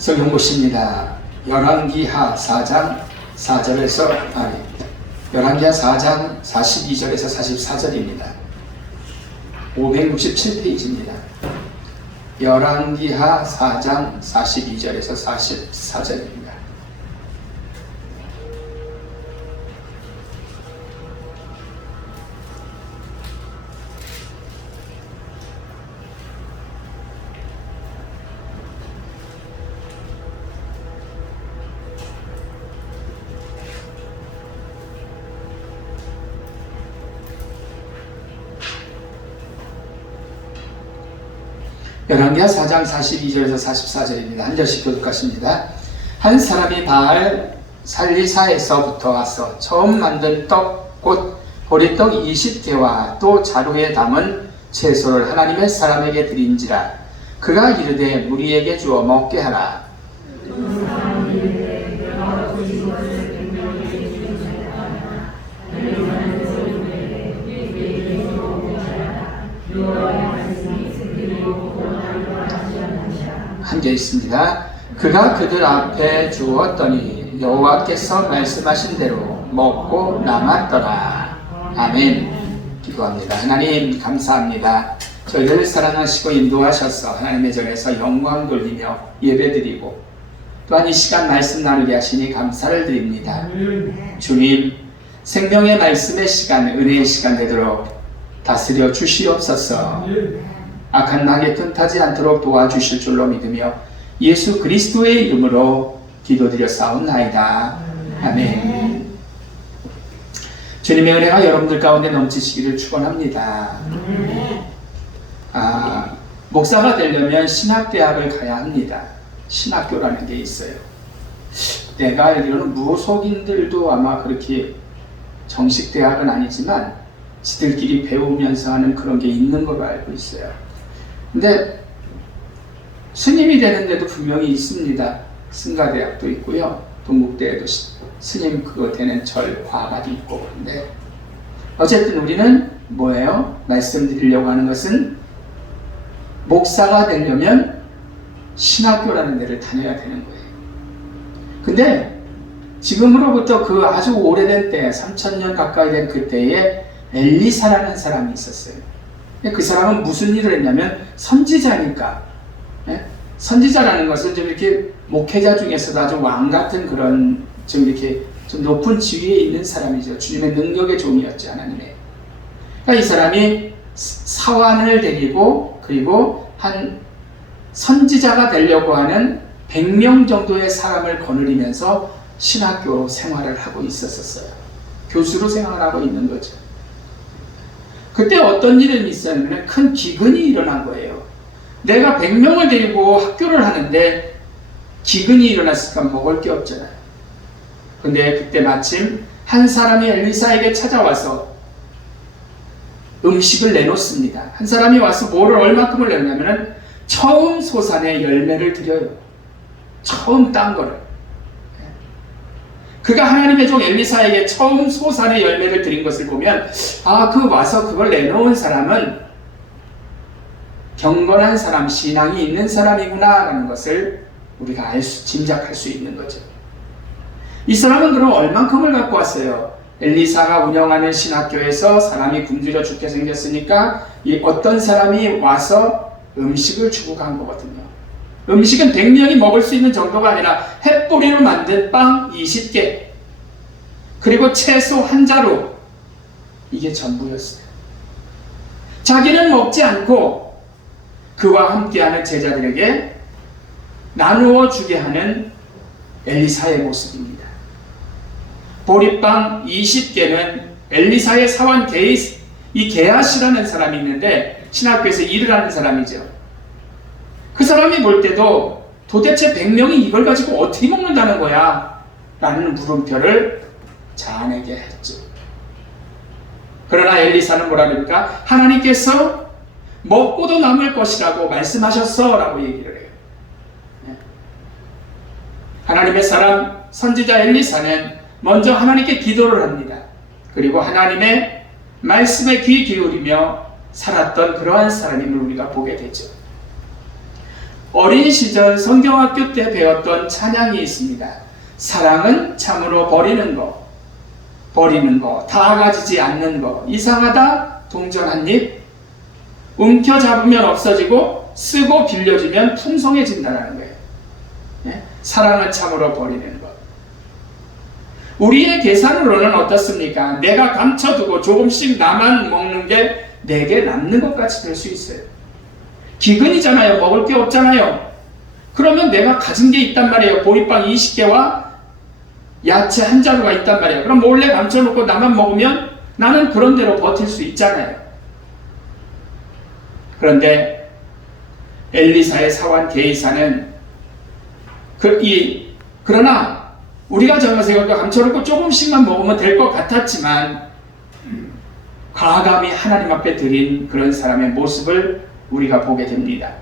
성경 보십니다. 열왕기하 4장 4절에서 열왕기하 4장 42절에서 44절입니다. 567페이지입니다. 열왕기하 4장 42절에서 44절입니다. 열왕기하 4장 42절에서 44절입니다. 한 절씩 교독하십니다. 한 사람이 바알 살리사에서부터 와서 처음 만든 떡 곧 보리떡 20개와 또 자루에 담은 채소를 하나님의 사람에게 드린지라. 그가 이르되 무리에게 주어 먹게 하라. 한개 있습니다. 그가 그들 앞에 주었더니 여호와께서 말씀하신 대로 먹고 남았더라. 아멘. 기도합니다. 하나님 감사합니다. 저희를 사랑하시고 인도하셔서 하나님의 전에서 영광 돌리며 예배드리고 또한 이 시간 말씀 나누게 하시니 감사를 드립니다. 주님, 생명의 말씀의 시간, 은혜의 시간 되도록 다스려 주시옵소서. 악한 낙에 틈타지 않도록 도와주실 줄로 믿으며 예수 그리스도의 이름으로 기도드려 싸움나이다. 아멘. 주님의 은혜가 여러분들 가운데 넘치시기를 축원합니다. 목사가 되려면 신학대학을 가야 합니다. 신학교라는 게 있어요. 내가 알기로는 무속인들도 아마 그렇게 정식 대학은 아니지만 지들끼리 배우면서 하는 그런 게 있는 걸로 알고 있어요. 근데 스님이 되는데도 분명히 있습니다. 승가대학도 있고요. 동국대에도 스님 그거 되는 절과가도 있고. 근데 어쨌든 우리는 뭐예요? 말씀드리려고 하는 것은 목사가 되려면 신학교라는 데를 다녀야 되는 거예요. 근데 지금으로부터 그 아주 오래된 때, 3000년 가까이 된 그때에 엘리사라는 사람이 있었어요. 그 사람은 무슨 일을 했냐면 선지자니까, 선지자라는 것은 좀 이렇게 목회자 중에서도 아주 왕 같은 그런 좀 이렇게 좀 높은 지위에 있는 사람이죠. 주님의 능력의 종이었죠, 하나님의. 그러니까 이 사람이 사환을 데리고 그리고 한 선지자가 되려고 하는 100명 정도의 사람을 거느리면서 신학교 생활을 하고 있었어요. 교수로 생활하고 있는 거죠. 그때 어떤 일이 있었냐면 큰 기근이 일어난 거예요. 내가 100명을 데리고 학교를 하는데 기근이 일어났으니까 먹을 게 없잖아요. 근데 그때 마침 한 사람이 엘리사에게 찾아와서 음식을 내놓습니다. 한 사람이 와서 뭐를 얼마큼을 내냐면 처음 소산의 열매를 드려요. 처음 딴 거를. 그가 하나님의 종 엘리사에게 처음 소산의 열매를 드린 것을 보면 그 와서 그걸 내놓은 사람은 경건한 사람, 신앙이 있는 사람이구나 라는 것을 우리가 짐작할 수 있는 거죠. 이 사람은 그럼 얼만큼을 갖고 왔어요? 엘리사가 운영하는 신학교에서 사람이 굶주려 죽게 생겼으니까 이 어떤 사람이 와서 음식을 주고 간 거거든요. 음식은 100명이 먹을 수 있는 정도가 아니라 햇뿌리로 만든 빵 20개 그리고 채소 한 자루, 이게 전부였어요. 자기는 먹지 않고 그와 함께하는 제자들에게 나누어 주게 하는 엘리사의 모습입니다. 보리빵 20개는 엘리사의 사원 이 게하시라는 사람이 있는데 신학교에서 일을 하는 사람이죠. 그 사람이 볼 때도 도대체 100명이 이걸 가지고 어떻게 먹는다는 거야? 라는 물음표를 자아내게 했죠. 그러나 엘리사는 뭐라 그럽니까? 하나님께서 먹고도 남을 것이라고 말씀하셨어 라고 얘기를 해요. 하나님의 사람 선지자 엘리사는 먼저 하나님께 기도를 합니다. 그리고 하나님의 말씀에 귀 기울이며 살았던 그러한 사람임을 우리가 보게 되죠. 어린 시절 성경학교 때 배웠던 찬양이 있습니다. 사랑은 참으로 버리는 거, 다 가지지 않는 거, 이상하다, 동전 한 입, 움켜잡으면 없어지고 쓰고 빌려주면 풍성해진다는 거예요. 예? 사랑은 참으로 버리는 것. 우리의 계산으로는 어떻습니까? 내가 감춰두고 조금씩 나만 먹는 게 내게 남는 것 같이 될 수 있어요. 기근이잖아요. 먹을 게 없잖아요. 그러면 내가 가진 게 있단 말이에요. 보리빵 20개와 야채 한 자루가 있단 말이에요. 그럼 몰래 감춰놓고 나만 먹으면 나는 그런 대로 버틸 수 있잖아요. 그런데 엘리사의 사환 게이사는 그러나 우리가 젊어서 감춰놓고 조금씩만 먹으면 될 것 같았지만 과감히 하나님 앞에 드린 그런 사람의 모습을 우리가 보게 됩니다.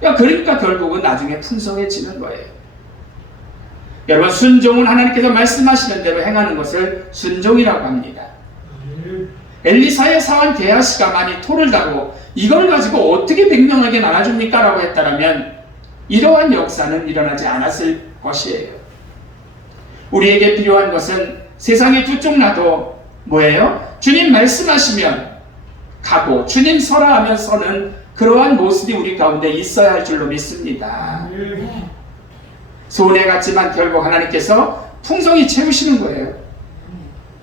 그러니까 결국은 나중에 풍성해지는 거예요. 여러분, 순종은 하나님께서 말씀하시는 대로 행하는 것을 순종이라고 합니다. 엘리사의 사환 게하시가 많이 토를 다고 이걸 가지고 어떻게 100명에게 나눠줍니까? 라고 했다면 이러한 역사는 일어나지 않았을 것이에요. 우리에게 필요한 것은 세상에 두 쪽 나도 뭐예요? 주님 말씀하시면 가고 주님 서라 하면 서는 그러한 모습이 우리 가운데 있어야 할 줄로 믿습니다. 소원해 같지만 결국 하나님께서 풍성히 채우시는 거예요.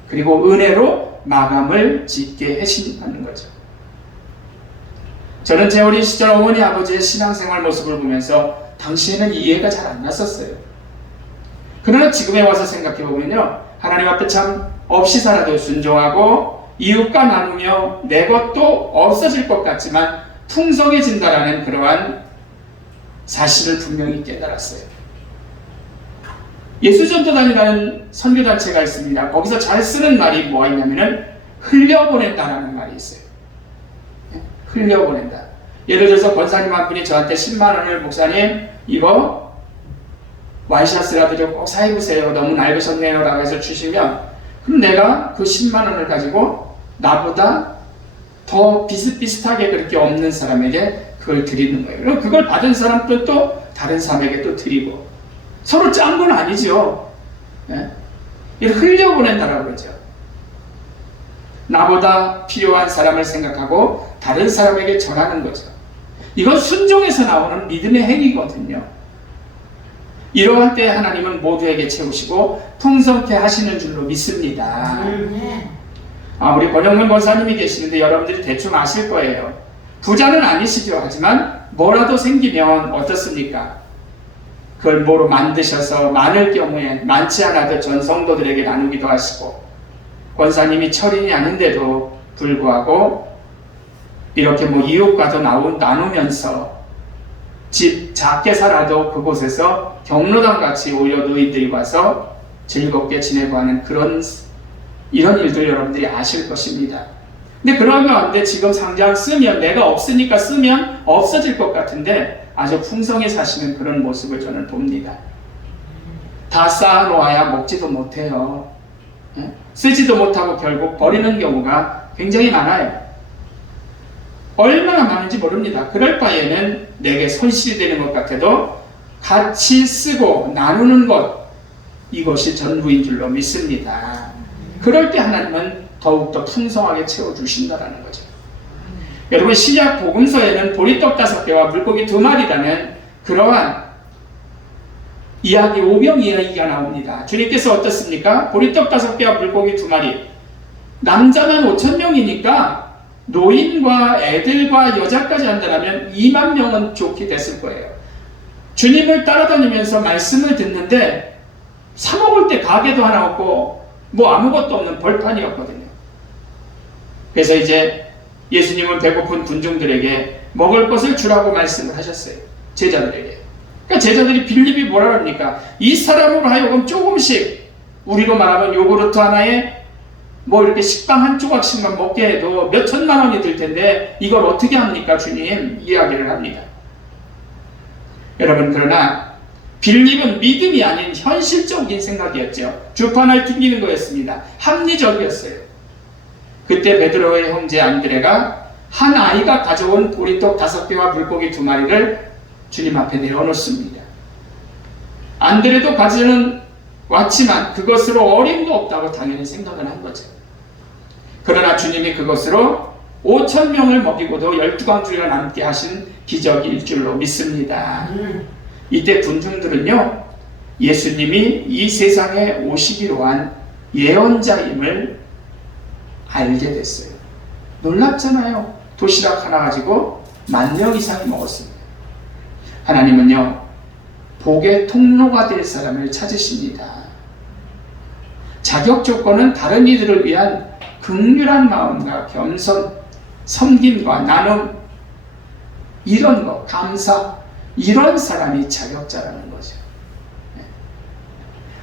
그리고 은혜로 마감을 짓게 하시는 거죠. 저는 제 어린 시절 어머니 아버지의 신앙생활 모습을 보면서 당시에는 이해가 잘 안 났었어요. 그러나 지금에 와서 생각해 보면요, 하나님 앞에 참 없이 살아도 순종하고 이웃과 나누며 내 것도 없어질 것 같지만 풍성해진다라는 그러한 사실을 분명히 깨달았어요. 예수전도단이라는 선교단체가 있습니다. 거기서 잘 쓰는 말이 뭐가 있냐면은 흘려보낸다라는 말이 있어요. 흘려보낸다. 예를 들어서 권사님 한 분이 저한테 10만 원을 목사님 이거 와이셔츠라도 꼭 사입으세요. 너무 낡으셨네요. 라고 해서 주시면 그럼 내가 그 10만 원을 가지고 나보다 더 비슷비슷하게 그렇게 없는 사람에게 그걸 드리는 거예요. 그럼 그걸 받은 사람도 또 다른 사람에게 또 드리고 서로 짠 건 아니죠. 네? 이걸 흘려보낸다라고 그러죠. 나보다 필요한 사람을 생각하고 다른 사람에게 전하는 거죠. 이건 순종에서 나오는 믿음의 행위거든요. 이러한 때 하나님은 모두에게 채우시고 풍성케 하시는 줄로 믿습니다. 우리 권영문 권사님이 계시는데 여러분들이 대충 아실 거예요. 부자는 아니시죠. 하지만 뭐라도 생기면 어떻습니까? 그걸 뭐로 만드셔서 많을 경우에 많지 않아도 전 성도들에게 나누기도 하시고, 권사님이 철인이 아닌데도 불구하고 이렇게 이웃과도 나누면서 집 작게 살아도 그곳에서 경로당 같이 오히려 노인들이 와서 즐겁게 지내고 하는 이런 일들 여러분들이 아실 것입니다. 근데 그런 가운데 지금 당장 쓰면 내가 없으니까 쓰면 없어질 것 같은데 아주 풍성히 사시는 그런 모습을 저는 봅니다. 다 쌓아놓아야 먹지도 못해요. 쓰지도 못하고 결국 버리는 경우가 굉장히 많아요. 얼마나 많은지 모릅니다. 그럴 바에는 내게 손실이 되는 것 같아도 같이 쓰고 나누는 것, 이것이 전부인 줄로 믿습니다. 그럴 때 하나님은 더욱더 풍성하게 채워주신다는 거죠. 여러분, 신약 복음서에는 보리떡 5개와 물고기 2마리라는 그러한 이야기, 오병 이야기가 나옵니다. 주님께서 어떻습니까? 보리떡 5개와 물고기 2마리, 남자만 5,000명이니까 노인과 애들과 여자까지 한다면 2만 명은 좋게 됐을 거예요. 주님을 따라다니면서 말씀을 듣는데 사 먹을 때 가게도 하나 없고 아무것도 없는 벌판이었거든요. 그래서 이제 예수님은 배고픈 군중들에게 먹을 것을 주라고 말씀을 하셨어요. 제자들에게. 그러니까 제자들이 빌립이 뭐라 합니까? 이 사람으로 하여금 조금씩, 우리로 말하면 요구르트 하나에 이렇게 식빵 한 조각씩만 먹게 해도 몇 천만 원이 들 텐데 이걸 어떻게 합니까, 주님? 이야기를 합니다. 여러분, 그러나 빌립은 믿음이 아닌 현실적인 생각이었죠. 주판을 튕기는 거였습니다. 합리적이었어요. 그때 베드로의 형제 안드레가 한 아이가 가져온 보리떡 5개와 물고기 2마리를 주님 앞에 내어놓습니다. 안 되려도 가지는 왔지만 그것으로 어림도 없다고 당연히 생각을 한 거죠. 그러나 주님이 그것으로 5,000명을 먹이고도 12광주리가 남게 하신 기적일 줄로 믿습니다. 이때 군중들은요, 예수님이 이 세상에 오시기로 한 예언자임을 알게 됐어요. 놀랍잖아요. 도시락 하나 가지고 10,000명 이상이 먹었습니다. 하나님은요, 복의 통로가 될 사람을 찾으십니다. 자격 조건은 다른 이들을 위한 긍휼한 마음과 겸손, 섬김과 나눔, 이런 거, 감사, 이런 사람이 자격자라는 거죠.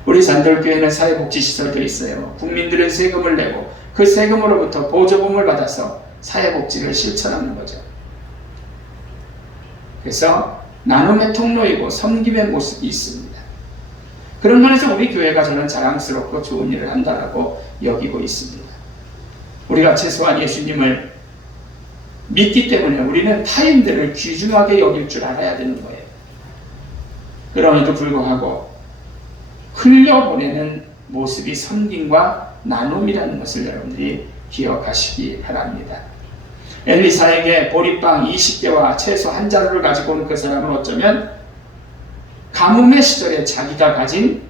우리 산돌교회는 사회복지시설도 있어요. 국민들은 세금을 내고 그 세금으로부터 보조금을 받아서 사회복지를 실천하는 거죠. 그래서 나눔의 통로이고 섬김의 모습이 있습니다. 그런 면에서 우리 교회가 저는 자랑스럽고 좋은 일을 한다고 여기고 있습니다. 우리가 최소한 예수님을 믿기 때문에 우리는 타인들을 귀중하게 여길 줄 알아야 되는 거예요. 그럼에도 불구하고 흘려보내는 모습이 섬김과 나눔이라는 것을 여러분들이 기억하시기 바랍니다. 엘리사에게 보리빵 20개와 채소 한 자루를 가지고 온 그 사람은 어쩌면 가뭄의 시절에 자기가 가진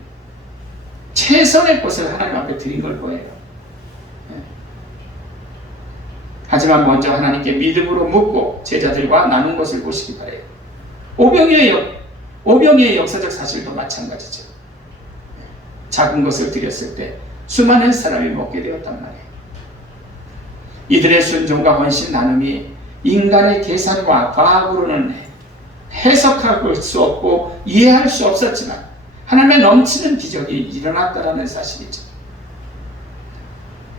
최선의 것을 하나님 앞에 드린 걸 거예요. 하지만 먼저 하나님께 믿음으로 묻고 제자들과 나눈 것을 보시기 바래요. 오병이의 역사적 사실도 마찬가지죠. 작은 것을 드렸을 때 수많은 사람이 먹게 되었단 말이에요. 이들의 순종과 헌신 나눔이 인간의 계산과 과학으로는 해석할 수 없고 이해할 수 없었지만 하나님의 넘치는 기적이 일어났다는 사실이죠.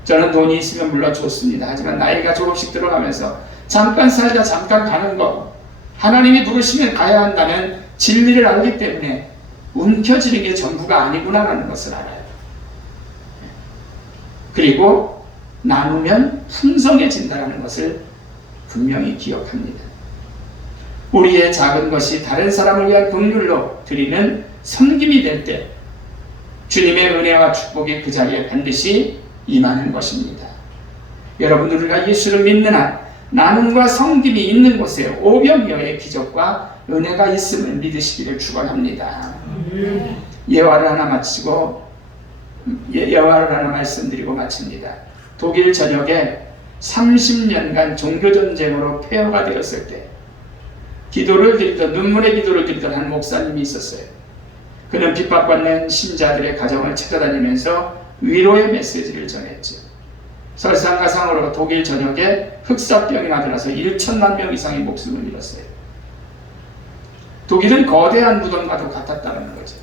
저는 돈이 있으면 물론 좋습니다. 하지만 나이가 조금씩 들어가면서 잠깐 살다 잠깐 가는 거, 하나님이 부르시면 가야 한다는 진리를 알기 때문에 움켜쥐는 게 전부가 아니구나라는 것을 알아요. 그리고 나누면 풍성해진다는 것을 분명히 기억합니다. 우리의 작은 것이 다른 사람을 위한 긍휼로 드리는 섬김이 될 때 주님의 은혜와 축복이 그 자리에 반드시 임하는 것입니다. 여러분들, 우리가 예수를 믿는 한 나눔과 섬김이 있는 곳에 오병이어의 기적과 은혜가 있음을 믿으시기를 축원합니다. 예화를 하나 마치고 예화를 하나 말씀드리고 마칩니다. 독일 전역에 30년간 종교전쟁으로 폐허가 되었을 때 기도를 드리던, 눈물의 기도를 드리던 한 목사님이 있었어요. 그는 핍박받는 신자들의 가정을 찾아다니면서 위로의 메시지를 전했죠. 설상가상으로 독일 전역에 흑사병이 나타나서 1천만 명 이상의 목숨을 잃었어요. 독일은 거대한 무덤과도 같았다는 거죠.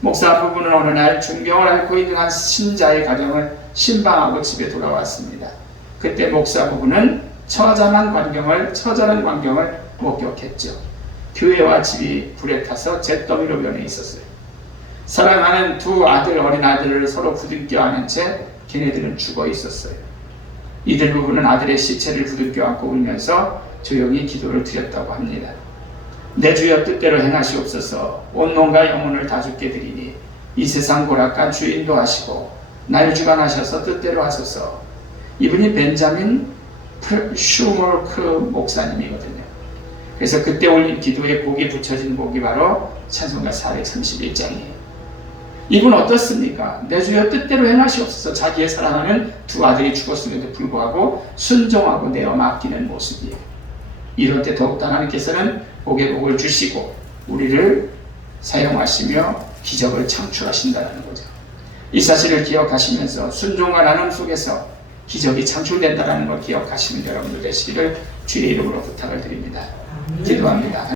목사 부부는 어느 날 중병을 앓고 있는 한 신자의 가정을 신방하고 집에 돌아왔습니다. 그때 목사 부부는 처절한 광경을 목격했죠. 교회와 집이 불에 타서 잿더미로 변해 있었어요. 사랑하는 두 어린 아들을 서로 부둥켜 안은 채 걔네들은 죽어 있었어요. 이들 부부는 아들의 시체를 부둥켜 안고 울면서 조용히 기도를 드렸다고 합니다. 내 주여 뜻대로 행하시옵소서. 온몸과 영혼을 다 주께 드리니 이 세상 고락간 주인도 하시고 날 주관하셔서 뜻대로 하소서. 이분이 벤자민 슈머크 목사님이거든요. 그래서 그때 올린 기도에 곡이 붙여진 곡이 바로 찬송가 431장이에요. 이분 어떻습니까? 내 주여 뜻대로 행하시옵소서. 자기의 사랑하는 두 아들이 죽었음에도 불구하고 순종하고 내어 맡기는 모습이에요. 이럴 때 더욱더 하나님께서는 복의 복을 주시고 우리를 사용하시며 기적을 창출하신다는 거죠. 이 사실을 기억하시면서 순종과 나눔 속에서 기적이 창출된다는 걸 기억하시는 여러분들 되시기를 주의 이름으로 부탁을 드립니다. 기도합니다.